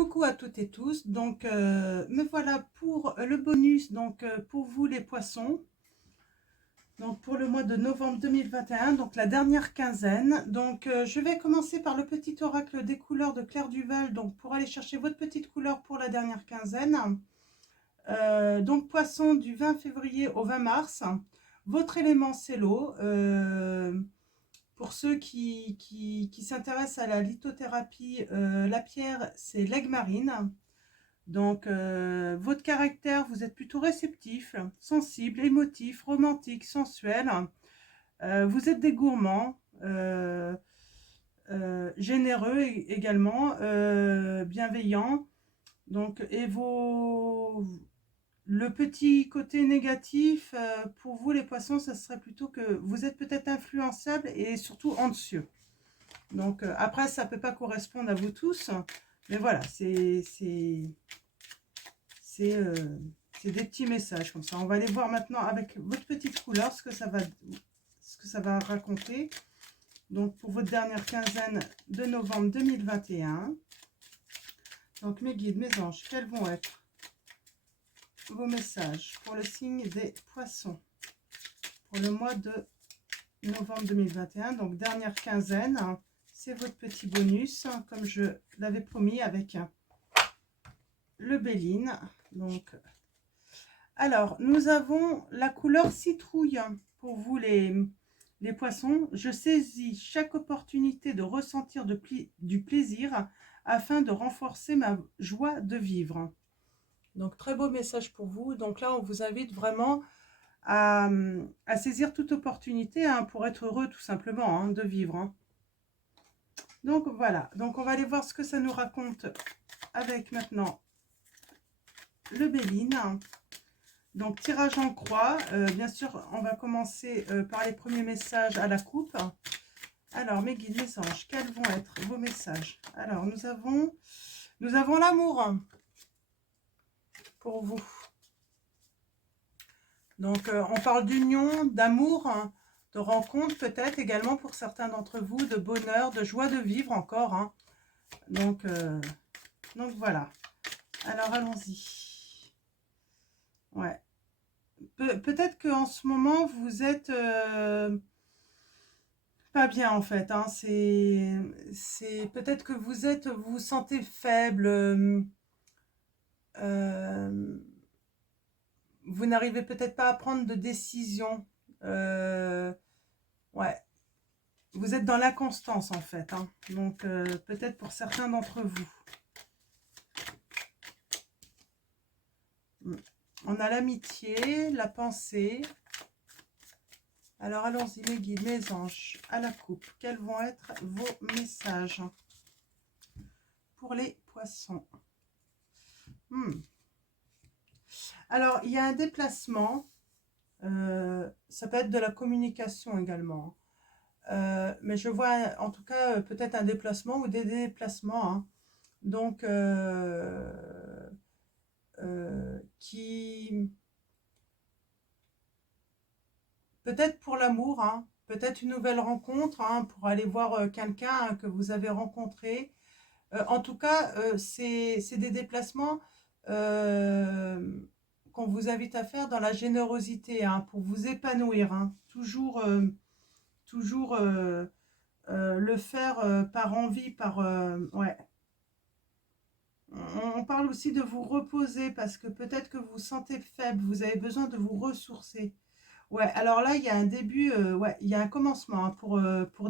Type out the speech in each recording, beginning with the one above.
Coucou à toutes et tous, donc me voilà pour le bonus, donc pour vous les poissons, donc pour le mois de novembre 2021, donc la dernière quinzaine. Donc je vais commencer par le petit oracle des couleurs de Claire Duval, donc pour aller chercher votre petite couleur pour la dernière quinzaine. Donc poisson du 20 février au 20 mars, votre élément c'est l'eau. Pour ceux qui s'intéressent à la lithothérapie, la pierre, c'est l'aigue marine. Donc, votre caractère, vous êtes plutôt réceptif, sensible, émotif, romantique, sensuel. Vous êtes des gourmands, généreux également, bienveillants. Donc, le petit côté négatif, pour vous les poissons, ça serait plutôt que vous êtes peut-être influençable et surtout anxieux. Donc après, ça ne peut pas correspondre à vous tous, mais voilà, c'est des petits messages comme ça. On va aller voir maintenant avec votre petite couleur ce que ça va raconter. Donc pour votre dernière quinzaine de novembre 2021. Donc mes guides, mes anges, quels vont être vos messages pour le signe des poissons pour le mois de novembre 2021, donc dernière quinzaine. C'est votre petit bonus, comme je l'avais promis, avec le Béline. Donc, alors, nous avons la couleur citrouille pour vous les poissons. Je saisis chaque opportunité de ressentir du plaisir afin de renforcer ma joie de vivre. Donc, très beau message pour vous. Donc là, on vous invite vraiment à saisir toute opportunité pour être heureux tout simplement de vivre. Donc voilà, donc on va aller voir ce que ça nous raconte avec maintenant le Béline. Donc tirage en croix, bien sûr on va commencer par les premiers messages à la coupe. Alors mes guides, mes anges, quels vont être vos messages? Alors nous avons l'amour pour vous. Donc on parle d'union, d'amour, de rencontre peut-être également pour certains d'entre vous, de bonheur, de joie de vivre encore. Donc voilà. Alors allons-y. Ouais. Peut-être qu'en ce moment vous êtes pas bien en fait. C'est peut-être que vous vous sentez faible. Vous n'arrivez peut-être pas à prendre de décision. Ouais. Vous êtes dans l'inconstance en fait. Donc peut-être pour certains d'entre vous. On a l'amitié, la pensée. Alors allons-y mes guides, mes anges, à la coupe. Quels vont être vos messages pour les poissons? Alors il y a un déplacement. Ça peut être de la communication également. Mais je vois en tout cas peut-être un déplacement ou des déplacements. Donc qui... Peut-être pour l'amour, peut-être une nouvelle rencontre, pour aller voir quelqu'un que vous avez rencontré. En tout cas, c'est des déplacements qu'on vous invite à faire dans la générosité, pour vous épanouir. Toujours, toujours le faire par envie, ouais. On parle aussi de vous reposer parce que peut-être que vous vous sentez faible, vous avez besoin de vous ressourcer. Ouais, alors là, il y a un début, ouais, il y a un commencement pour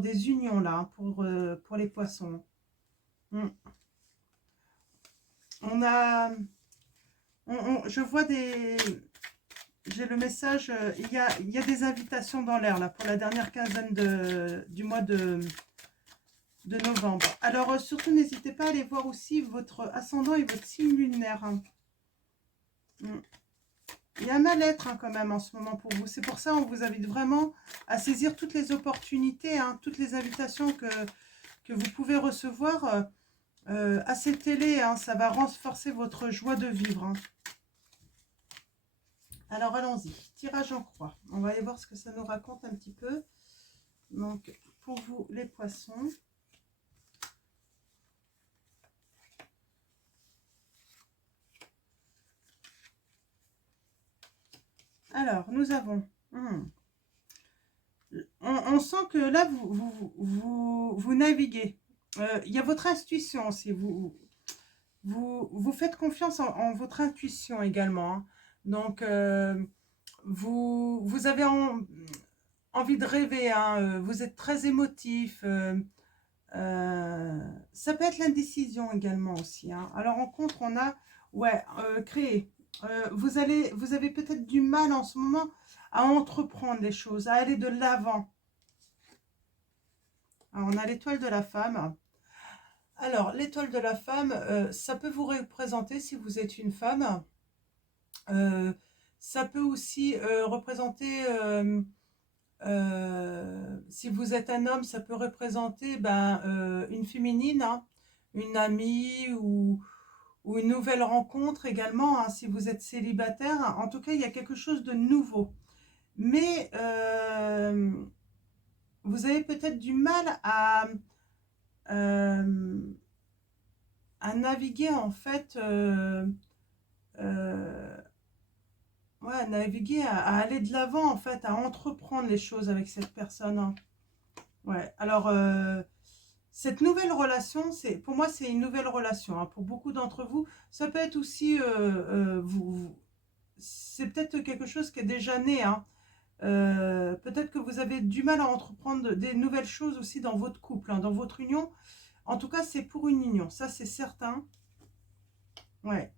des unions là, pour les poissons. Mm. On a, je vois j'ai le message, il y a des invitations dans l'air là pour la dernière quinzaine du mois de novembre. Alors surtout, n'hésitez pas à aller voir aussi votre ascendant et votre signe lunaire. Mm. Il y a un mal-être quand même en ce moment pour vous. C'est pour ça on vous invite vraiment à saisir toutes les opportunités, toutes les invitations que vous pouvez recevoir. À cette télé, ça va renforcer votre joie de vivre. Alors allons-y, tirage en croix. On va aller voir ce que ça nous raconte un petit peu. Donc pour vous les poissons. Alors, nous avons... on sent que là, vous naviguez. Il y a votre intuition aussi. Vous faites confiance en votre intuition également. Hein. Donc, vous avez envie de rêver. Hein. Vous êtes très émotif. Ça peut être l'indécision également aussi. Hein. Alors, en contre, on a... Ouais, créer. Vous avez peut-être du mal en ce moment à entreprendre les choses, à aller de l'avant. On a l'étoile de la femme. Alors, l'étoile de la femme, ça peut vous représenter si vous êtes une femme. Ça peut aussi représenter, si vous êtes un homme, ça peut représenter une féminine, hein, une amie ou une nouvelle rencontre également, hein, si vous êtes célibataire. En tout cas, il y a quelque chose de nouveau. Mais vous avez peut-être du mal euh, à naviguer en fait, ouais, à naviguer, à aller de l'avant en fait, à entreprendre les choses avec cette personne. Hein. Ouais, alors cette nouvelle relation, pour moi c'est une nouvelle relation. Hein. Pour beaucoup d'entre vous, ça peut être aussi, c'est peut-être quelque chose qui est déjà né. Hein. Peut-être que vous avez du mal à entreprendre des nouvelles choses aussi dans votre couple, hein, dans votre union. En tout cas, c'est pour une union, ça c'est certain. Ouais.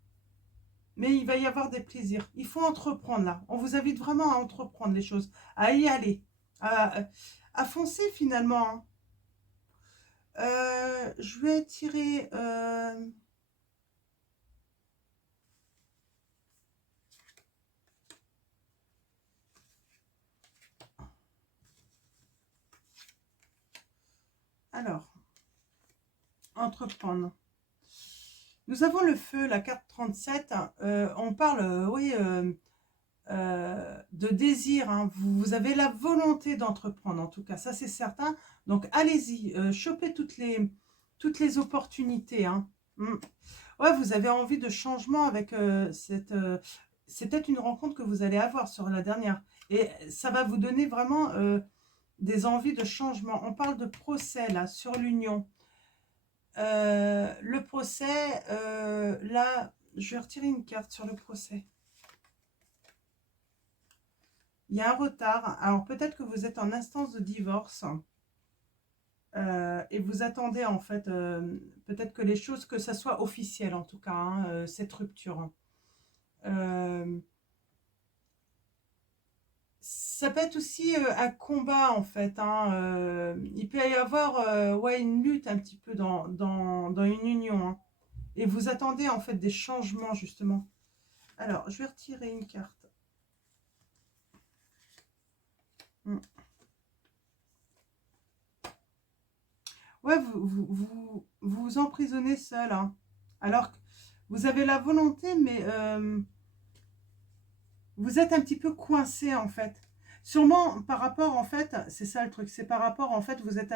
Mais il va y avoir des plaisirs. Il faut entreprendre là. On vous invite vraiment à entreprendre les choses, à y aller, à foncer finalement. Hein. Je vais tirer... Alors, entreprendre. Nous avons le feu, la carte 37. On parle, oui, de désir. Hein. Vous avez la volonté d'entreprendre, en tout cas, ça c'est certain. Donc, allez-y, chopez toutes les opportunités. Hein. Ouais, vous avez envie de changement avec cette... c'est peut-être une rencontre que vous allez avoir sur la dernière. Et ça va vous donner vraiment des envies de changement. On parle de procès, là, sur l'union. Le procès, là, je vais retirer une carte sur le procès. Il y a un retard. Alors, peut-être que vous êtes en instance de divorce. Et vous attendez, en fait, peut-être que les choses, que ça soit officiel, en tout cas, hein, cette rupture. Ça peut être aussi un combat, en fait. Hein, il peut y avoir ouais, une lutte un petit peu dans une union. Hein, et vous attendez, en fait, des changements, justement. Alors, je vais retirer une carte. Ouais, vous emprisonnez seul. Hein. Alors que vous avez la volonté, mais vous êtes un petit peu coincé, en fait. Sûrement par rapport, en fait, c'est ça le truc, c'est par rapport, en fait, vous êtes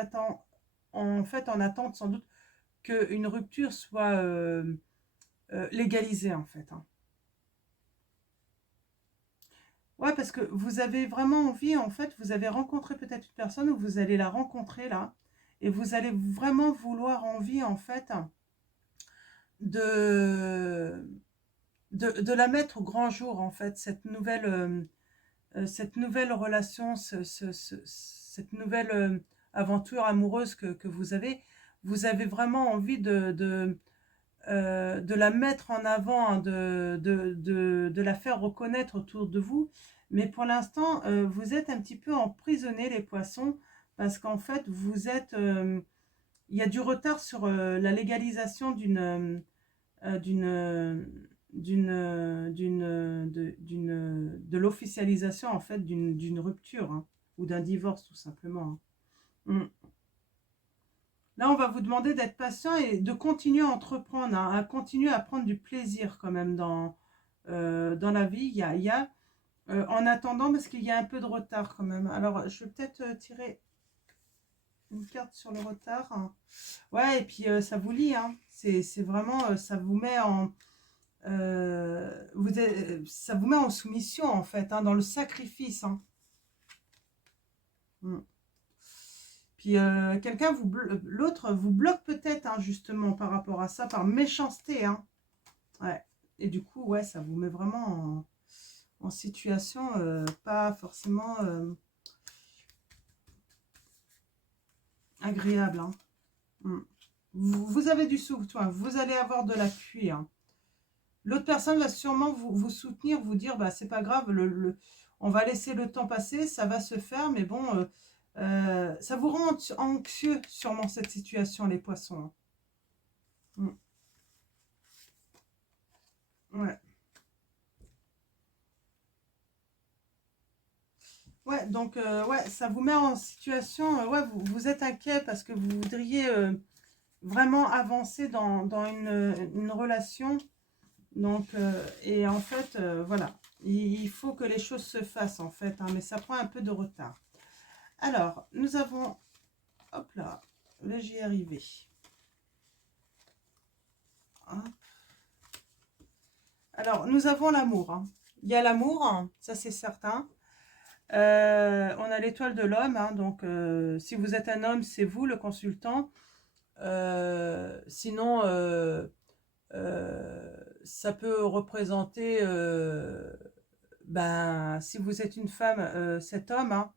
en attente sans doute qu'une rupture soit légalisée, en fait. Hein. Ouais, parce que vous avez vraiment envie, en fait, vous avez rencontré peut-être une personne ou vous allez la rencontrer là, et vous allez vraiment vouloir envie, en fait, de, de la mettre au grand jour, en fait, cette nouvelle relation, cette nouvelle aventure amoureuse que vous avez vraiment envie de la mettre en avant, hein, de la faire reconnaître autour de vous. Mais pour l'instant, vous êtes un petit peu emprisonnés, les poissons, parce qu'en fait, il y a du retard sur la légalisation de l'officialisation en fait d'une rupture, hein, ou d'un divorce tout simplement. Hein. Là, on va vous demander d'être patient et de continuer à entreprendre, hein, à continuer à prendre du plaisir quand même dans la vie. Il y a en attendant, parce qu'il y a un peu de retard quand même. Alors, je vais peut-être tirer une carte sur le retard. Ouais, et puis ça vous lie. Hein. C'est vraiment, ça vous met ça vous met en soumission, en fait, hein, dans le sacrifice. Hein. Mm. Puis quelqu'un, l'autre vous bloque peut-être, hein, justement, par rapport à ça, par méchanceté. Hein. Ouais. Et du coup, ouais, ça vous met vraiment en situation pas forcément agréable. Hein. Mm. Vous avez du soutien, vous allez avoir de l'appui. Hein. L'autre personne va sûrement vous soutenir, vous dire, bah, c'est pas grave, on va laisser le temps passer, ça va se faire, mais bon, ça vous rend anxieux, sûrement, cette situation, les poissons. Hein. Ouais. Ouais, donc, ouais, ça vous met en situation, ouais, vous êtes inquiet parce que vous voudriez vraiment avancer dans une relation. Donc, et en fait, voilà, il faut que les choses se fassent, en fait, hein, mais ça prend un peu de retard. Alors, nous avons, hop là, j'y ai arrivé. Hein. Alors, nous avons l'amour. Hein. Il y a l'amour, hein, ça c'est certain. On a l'étoile de l'homme, hein, donc si vous êtes un homme, c'est vous le consultant. Sinon, ça peut représenter, ben, si vous êtes une femme, cet homme. Hein.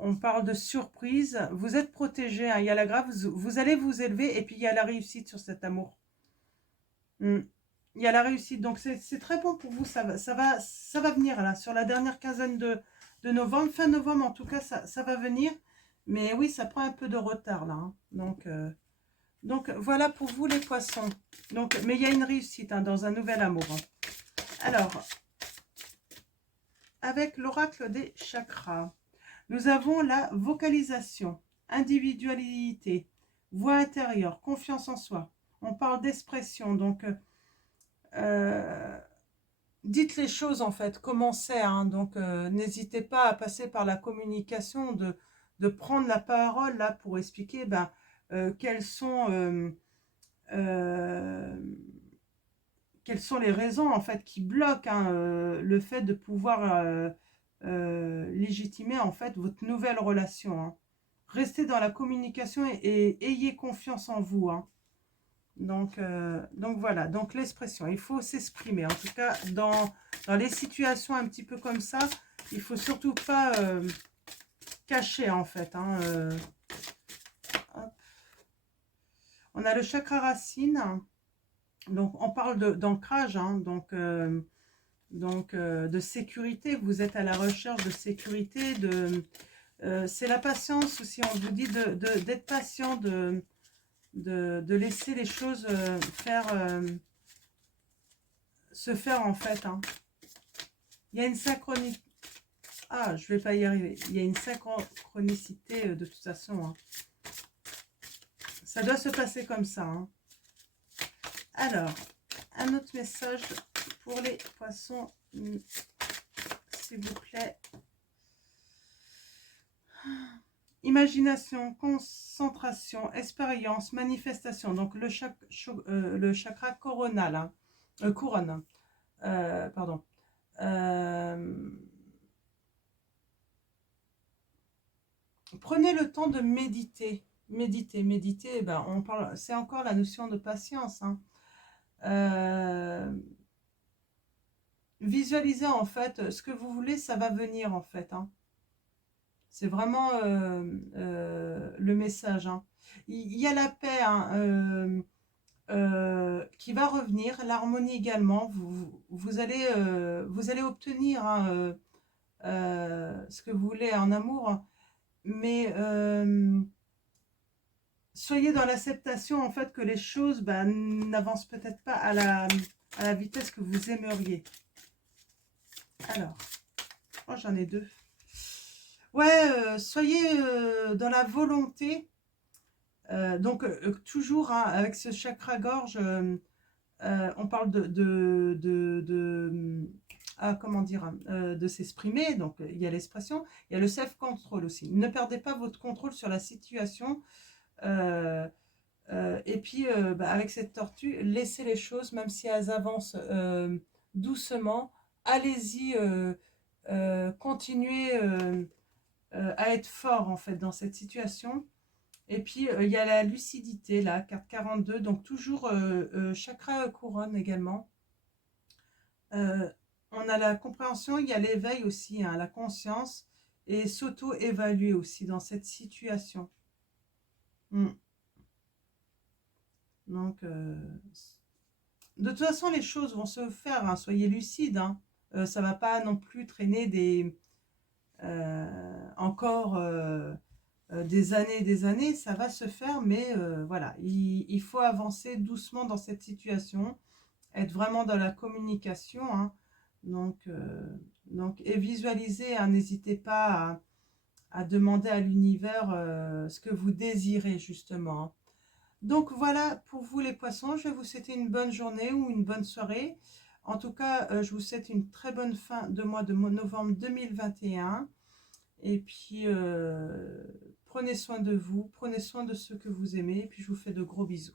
On parle de surprise. Vous êtes protégé. Hein, il y a la grâce, vous allez vous élever et puis il y a la réussite sur cet amour. Mm. Il y a la réussite. Donc c'est très bon pour vous. Ça va venir là sur la dernière quinzaine de novembre. Fin novembre en tout cas, ça va venir. Mais oui, ça prend un peu de retard là. Hein. Donc voilà pour vous les poissons. Donc, mais il y a une réussite hein, dans un nouvel amour. Hein. Alors, avec l'oracle des chakras, nous avons la vocalisation, individualité, voix intérieure, confiance en soi. On parle d'expression, donc dites les choses en fait, commencez. Hein, donc n'hésitez pas à passer par la communication, de prendre la parole là pour expliquer ben, quelles sont les raisons en fait qui bloquent hein, le fait de pouvoir légitimer en fait votre nouvelle relation. Hein. Restez dans la communication et ayez confiance en vous. Hein. Donc voilà, donc l'expression, il faut s'exprimer. En tout cas, dans les situations un petit peu comme ça, il faut surtout pas cacher en fait. Hein, on a le chakra racine. Donc, on parle d'ancrage, hein, donc de sécurité. Vous êtes à la recherche de sécurité. C'est la patience aussi. On vous dit d'être patient, de laisser les choses se faire en fait. Hein. Il y a une synchronicité. Ah, je vais pas y arriver. Il y a une synchronicité de toute façon. Hein. Ça doit se passer comme ça. Hein. Alors, un autre message pour les poissons, s'il vous plaît. Imagination, concentration, expérience, manifestation. Donc, le chakra coronal. Hein, couronne. Pardon. Prenez le temps de méditer. Méditer, ben, on parle, c'est encore la notion de patience. Hein. Visualisez en fait ce que vous voulez, ça va venir en fait. Hein. C'est vraiment le message. Hein. Il y a la paix hein, qui va revenir, l'harmonie également. Vous allez obtenir hein, ce que vous voulez en amour, mais soyez dans l'acceptation en fait que les choses ben, n'avancent peut-être pas à la vitesse que vous aimeriez. Alors, oh, j'en ai deux. Ouais, soyez dans la volonté. Donc, toujours hein, avec ce chakra-gorge, on parle comment dire, de s'exprimer. Donc, il y a l'expression, il y a le self-control aussi. Ne perdez pas votre contrôle sur la situation. Et puis, avec cette tortue, laissez les choses, même si elles avancent doucement, allez-y, continuez à être fort en fait dans cette situation. Et puis, il y a la lucidité, là, carte 42, donc toujours chakra couronne également. On a la compréhension, il y a l'éveil aussi, hein, la conscience, et s'auto-évaluer aussi dans cette situation. Mm. Donc, de toute façon, les choses vont se faire, hein, soyez lucides. Hein. Ça va pas non plus traîner encore des années et des années, ça va se faire, mais voilà, il faut avancer doucement dans cette situation, être vraiment dans la communication. Hein. Donc, et visualiser, hein, n'hésitez pas à demander à l'univers ce que vous désirez justement. Hein. Donc voilà pour vous les poissons, je vais vous souhaiter une bonne journée ou une bonne soirée. En tout cas, je vous souhaite une très bonne fin de mois de novembre 2021. Et puis, prenez soin de vous, prenez soin de ceux que vous aimez. Et puis, je vous fais de gros bisous.